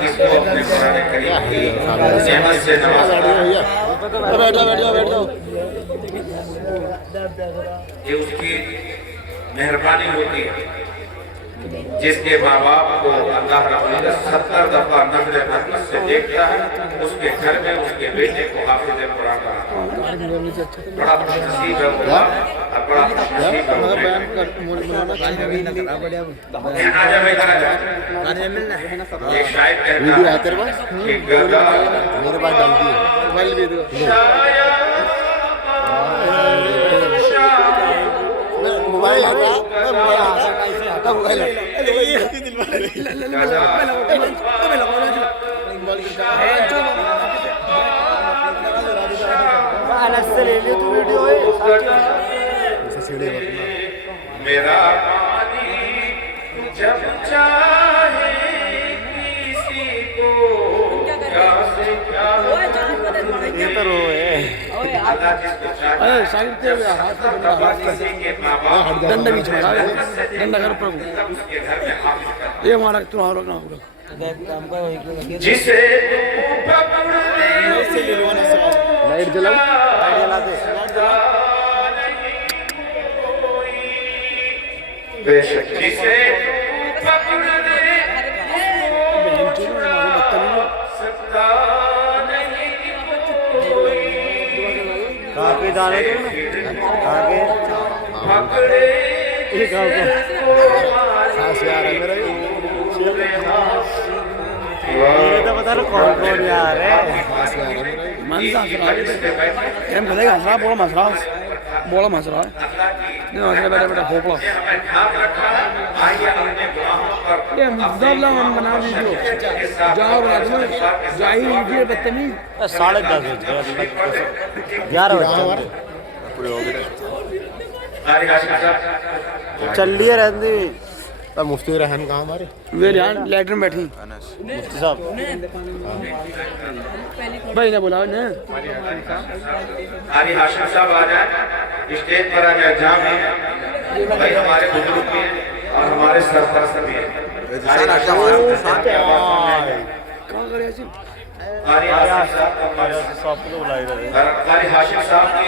جس کو اپنے قرآن کریم کی نعمت سے نوازا بیٹھ جاؤ یہ اس کی مہربانی ہوتی ہے جس کے ماں باپ کو اللہ رب العزت 70 دفعہ نظر رحمت سے دیکھتا ہے اس کے گھر میں اس کے بیٹے کو حافظ قرآن بناتا ہے بڑا خوش نصیب ہے وہ اور بڑا خوش نصیب ہے وہ ایک شاعر کہتا ہے کہ گدا میرے پاس ڈال دیے موبائل بھی دو موبائل میرا پانی جب چاہے کسی کو کیا سے کیا یہ تو رو ہے اللہ جس کو چاہے کسی کے ماں باپ ڈنڈا بھی چھوڑا ڈنڈا گھر پر اس کے گھر میں حافظ کرتا یہ ہمارا تمہارا روکنا ہوگا جسے پکڑ لائٹ جلاؤ بے شک جسے پکڑ دے سکتا نہیں کوئی کافی دانے آگے پکڑے یہ تو بتا رہا کون کون یار ہے بولا مسئلہ بیٹھا بیٹھا کھوپڑا یہ مفضل ہم بنا دیجیے جاؤ بنا دوں جاہی لیجیے بدتمیز 10:30 11 بجے چل لیے رہتی مفتی رحم کہاں ہمارے لیٹر میں بیٹھی مفتی صاحب بھائی نے بولا نا علی ہاشم صاحب آ جائیں اسٹیج پر آ جائیں جہاں بھی بھائی ہمارے بزرگ بھی ہیں اور ہمارے سرپرست بھی ہیں علی ہاشم صاحب کی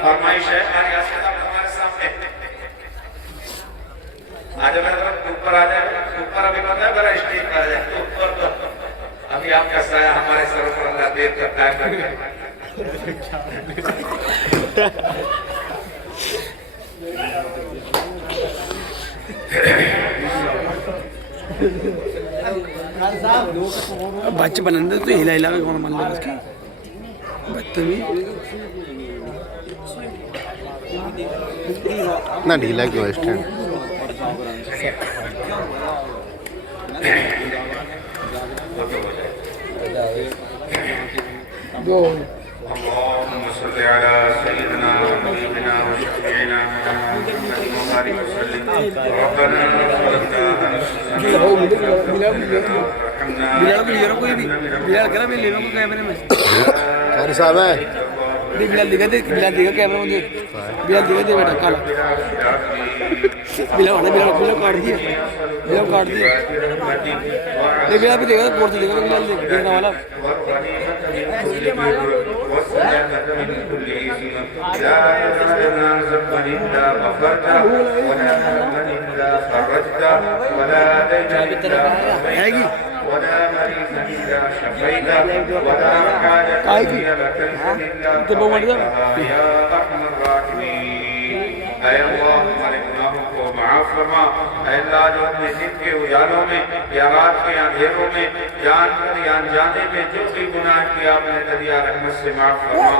فرمائش ہے علی ہاشم صاحب ہمارے سامنے آج میں اوپر آ جائے اوپر ابھی پتہ ہے میرا اسٹیج پر آ جائے اوپر تو ابھی آپ کا سایہ ہمارے سر پر اللہ دیر تک قائم رکھے بچے بنندے تو ہلا ہلا کے کون مان لگا اس کی بدتمیز اتنا ڈھیلا کیوں ہے اسٹینڈ اللهم صل على سيدنا ونبينا وشفيعنا محمد وبارك وسلم ربنا ظلمنا قاری صاحب ہے بلال دکھا دے کیمرہ مجھے بلال دکھا دے بیٹا کالا بلال کاٹ دیا بلال بھی دیکھا کورس دیکھا بلال دیکھنا والا ہے گی اے اللہ ہمارے گناہوں کو معاف فرما اے اللہ جو اپنے دن کے اجالوں میں یا رات کے اندھیروں میں جان کر یا انجانے میں جو بھی گناہ کیا آپ نے دریا رحمت سے معاف فرما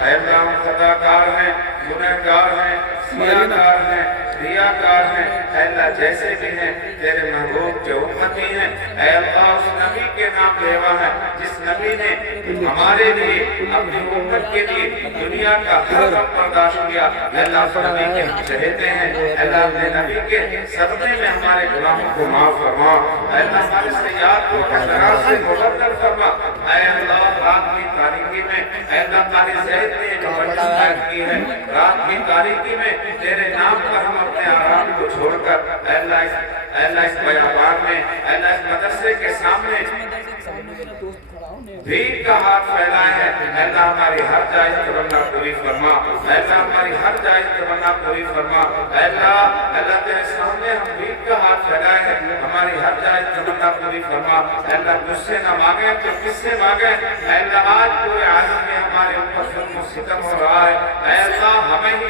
اے اللہ ہم خطاکار ہیں گنہگار ہیں سیاکار ہیں ریاکار ہیں اے اللہ جیسے بھی ہیں تیرے محبوب کے امتی ہیں اے اللہ اس نبی کے نام لیوا ہے جس نبی نے ہمارے لیے اپنی امت کے لیے دنیا کا ہر غم برداشت کیا اے اللہ اس نبی کے ہم چہتے ہیں اے اللہ اپنے نبی کے صدقے میں ہمارے گناہوں کو معاف فرما اے اللہ ہمارے سیاد کو حضرات سے مبدل فرما اے اللہ رات کی تاریکی میں اے اللہ ہماری ذہن نے جو بچہ کی ہے رات کی تاریکی میں تیرے نام پر ہم اپنے آرام کو چھوڑ کر اے اللہ اس بیابان میں اے اللہ اس مدرسے کے سامنے भीख का हाथ फैलाए हैं। अल्लाह हमारी हर जायज़ तमन्ना पूरी फरमा। अल्लाह हमारी हर जायज़ तमन्ना पूरी फरमा। अल्लाह अल्लाह तेरे सामने हम भीख का हाथ फैलाए हैं, हमारी हर जायज़ तमन्ना पूरी फरमा। अल्लाह मुझसे ना मांगे तो किससे मांगे? अल्लाह आज पूरे आलम में हमारे ऊपर जुल्म और सितम हो रहा है। अल्लाह हमें ही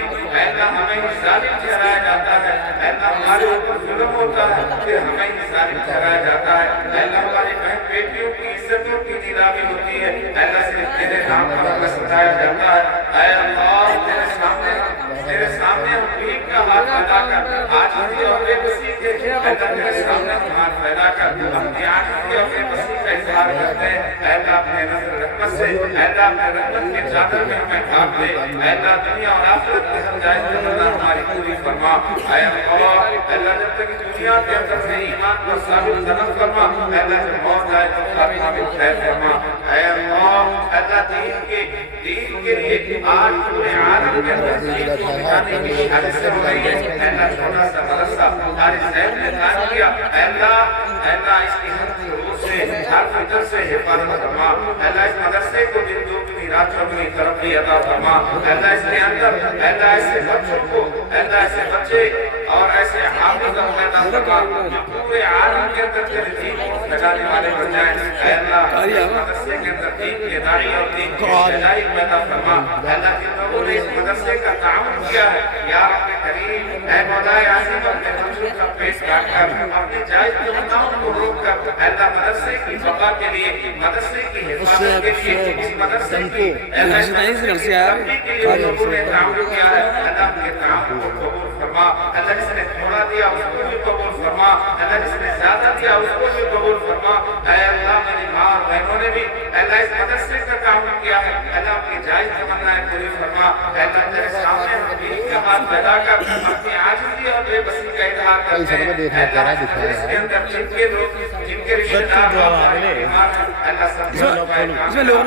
जालिम ठहराया जाता है। अल्लाह हमारे ऊपर जुल्म होता है, फिर हमें ही जालिम ठहराया जाता है। अल्लाह हमारी बहन बेटियों की इज्जतों की नीलामी होती है। अल्लाह सिर्फ तेरे नाम पर हमें सताया जाता है। ऐ अल्लाह तेरे सामने हम भीख का हाथ फैलाकर आजिज़ी और बेबसी के अल्लाह तेरे सामने हम हाथ फैलाकर अपनी आजिज़ी और बेबसी का इज़हार करते हैं। अल्लाह अपने नज़र रहमत से अल्लाह अपने रहमत के चादर में हमें ढांप दे। अल्लाह दुनिया और आखिरत की हर जायज़ तमन्ना हमारी पूरी फरमा। ऐ अल्लाह जब तक दुनिया के अंदर से ईमान को साबित करम फरमा। अल्लाह जब मौत आए तो खात्मा में खैर फरमा। ऐ अल्लाह दीन के लिए आज पूरे आलम के अंदर दीन को दिखाने की कोशिश हो रही है। अल्लाह छोटा सा मदरसा हमारे ज़हन में कायम किया। अल्लाह इसकी हर शुरूर से हर फितर से हिफाजत फरमा। अल्लाह इस मदरसे को दिन दोगुनी रात चौगुनी तरक्की अता फरमा। अल्लाह इसके अंदर ऐसे बच्चों को ऐसे बच्चे और ऐसे हाफिज़ पैदा फरमा जो पूरे आलम के अंदर तेरे दीन को फैलाने वाले बन जाएं। अल्लाह इस मदरसे के अंदर दीन के दाई और दीन की फैलाई पैदा फरमा। अल्लाह जिन लोगों ने इस मदरसे का ताउन किया है, या रब करीम ऐ मौलाए आज़िम अपने मंजूर का पेश काटकर अपनी जायज़ तमन्नाओं को रोककर अल्लाह मदरसे की बका के लिए, मदरसे की हिफाजत के लिए, इस मदरसे की लोगों ने ताउन किया है। अल्लाह के ताउन को कबूल फरमा। अल्लाह जिसने थोड़ा दिया उसको भी कबूल फरमा। अल्लाह जिसने ज्यादा दिया उसको भी कबूल फरमा। ऐ अल्लाह मेरी माँ और बहनों ने भी अल्लाह इस मदरसे का काम किया है। अल्लाह अपनी जायज़ तमन्नाएं पूरी फरमा। अल्लाह तेरे सामने हम दीन का हाथ फैलाकर अपनी आजिज़ी और बेबसी का इज़हार करते हैं। अल्लाह इसके अंदर जिनके रिश्तेदार अल्लाह सब इसमें लोग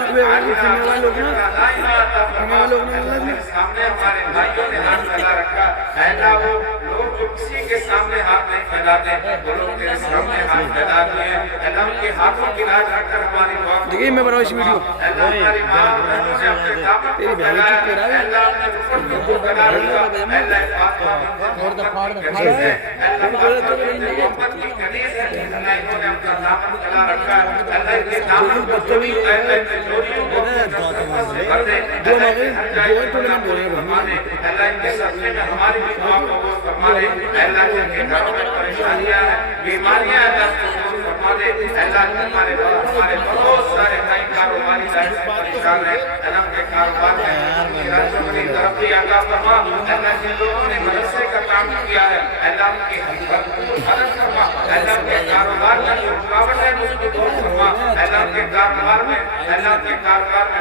सामने हमारे भाइयों ने हाथ फैला रखा। अल्लाह वो लोग जो किसी के सामने हाथ नहीं फैलाते, वो लोग तेरे सामने हाथ फैला दिए हैं। अल्लाह उनके हाथों की लाज रखकर हमारी दुआ देखिए मैं बनाऊँ इस वीडियो अल्लाह हमारी माँ और बहनों ने अपने दामन को फैलाया। अल्लाह अपने दुश्मन को फैला रखा। अल्लाह फातिमा मोहम्मद की कनीज़ है। अल्लाह इन्होंने अपना दामन फैला रखा है। अल्लाह इनके दामन को चोरियों को कर दे। अल्लाह इनके सदक़े में हमारी भी दुआ कबूल फरमा दे। अल्लाह जिनके घरों में परेशानियां हैं, बीमारियां हैं, अल्लाह कबूल फरमा दे। अल्लाह हमारे बहुत सारे भाई कारोबारी लाइन से परेशान हैं। अल्लाह के कारोबार में राजों तरक्की अता फरमा। अल्लाह जिन लोगों ने मदरसे का काम किया है, अल्लाह उनकी भरपूर मदद फरमा। अल्लाह के कारोबार में जो रुकावट है उसको दूर फरमा। अल्लाह के कारोबार में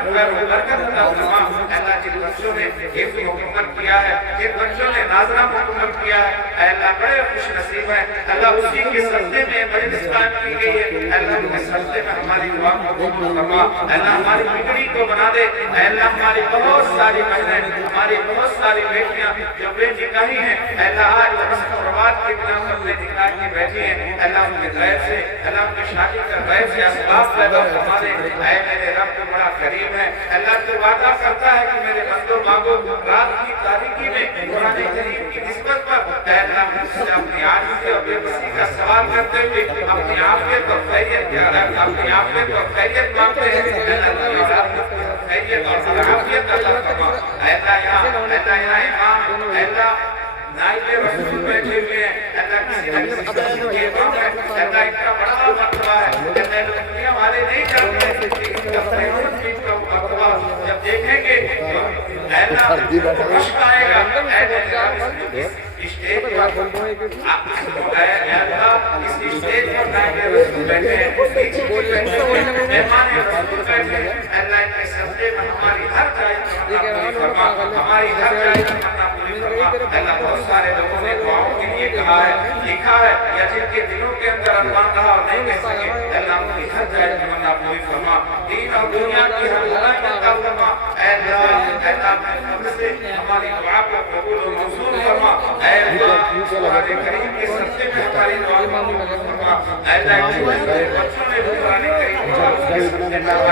खैर व बरकत अता फरमा। अल्लाह जिन बच्चों ने हिफ्ज़ मुकम्मल किया है, जिन बच्चों ने नाज़रा मुकम्मल किया है, अल्लाह बड़े खुश नसीब है। अल्लाह उसी के सजदे में मजलिस कायम की गई है। अल्लाह के सजदे में हमारी दुआ को कबूल फरमा। अल्लाह हमारी बिगड़ी को बना दे। अल्लाह हमारी बहुत सारी बहनें, हमारी बहुत सारी बेटियां जो बेनिकाही हैं, अल्लाह आज बर्बाद के बिना अपने निकाह की बैठी हैं। अल्लाह उनके गैर से, अल्लाह उनकी शादी का गैर से असबाब पैदा फरमा दे। ऐ मेरे रब तो बड़ा करीम है। अल्लाह तो वादा करता है कि मेरे बंदो मांगो रात की तारीकी में कुरान करीम की निस्बत पर अल्लाह मुझसे अपनी आजिज़ी और बेबसी का सवाल करते हुए अपनी आफियत और खैरियत मांगते हैं। अल्लाह खैरियत और आफियत अता फरमा। अल्लाह यहाँ इमाम, अल्लाह नाइबे रसूल बैठे हुए हैं। अल्लाह किसी न किसी के इमाम है। अल्लाह इतना बड़ा मर्तबा है। अल्लाह दुनिया वाले नहीं जानते जब देखेंगे अल्लाह रश्क आएगा। इस स्टेज पर इस स्टेज पर बैठे हैं, मेहमान रसूल बैठे हैं। अल्लाह के सजदे में हमारी हर जायज़ तमन्ना पूरी फरमा, हमारी हर जायज़ तमन्ना पूरी फरमा। अल्लाह बहुत सारे लोगों ने दुआओं के लिए कहा है, लिखा है, या जिनके दिलों के अंदर अरमान रहा और नहीं कह सके, अल्लाह उनकी हर जायज़ तमन्ना पूरी फरमा। दीन और दुनिया की हर भलाई अता फरमा। अल्लाह से हमारी दुआ को कबूल और मंजूर फरमा। अल्लाह कुरान करीम के सजदे में हमारी दुआ को कबूल फरमा। अल्लाह बच्चों ने कुरान करीम اللہ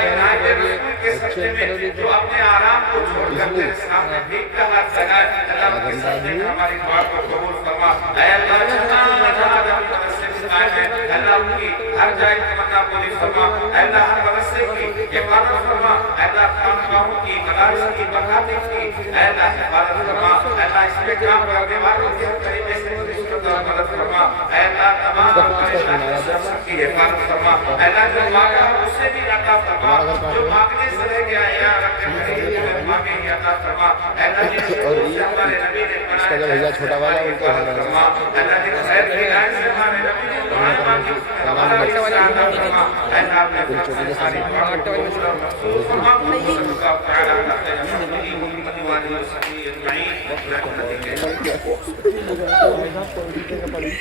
عنایت رسول کے سجدے میں جو اپنے آرام کو چھوڑ کر تیرے سامنے بھیک کا ہاتھ لگائے اللہ کے سجدے میں ہماری دعا کو قبول فرما اے اللہ جہاں مدرسے قائم ہے اللہ ان کی ہر جائے تمنا پوری فرما اے اللہ ہر مدرسے کی حفاظت فرما اے اللہ خانقاہوں کی مدارس کی مکاتب کی اے اللہ حفاظت فرما اے اللہ اس میں کام کرنے والوں کی ہر طریقے سے مدد فرما اے اللہ تمام کی حفاظت فرما اے اللہ جو مانگا اس سے بھی عطا فرما جو مانگنے سے رہ گیا یا رب مانگے ہی عطا فرما اے اللہ جس سے ہمارے نبی نے بنایا چھوٹا والا فرما اے اللہ جس خیر کی رائے سے ہمارے نبی نے دعائیں مانگی ہمارا عطا فرما اے اللہ اپنے چھوٹے ساری دعا کو قبول فرما صلی اللہ تعالی علی محمد و آلہ وصحبہ اجمعین برحمتک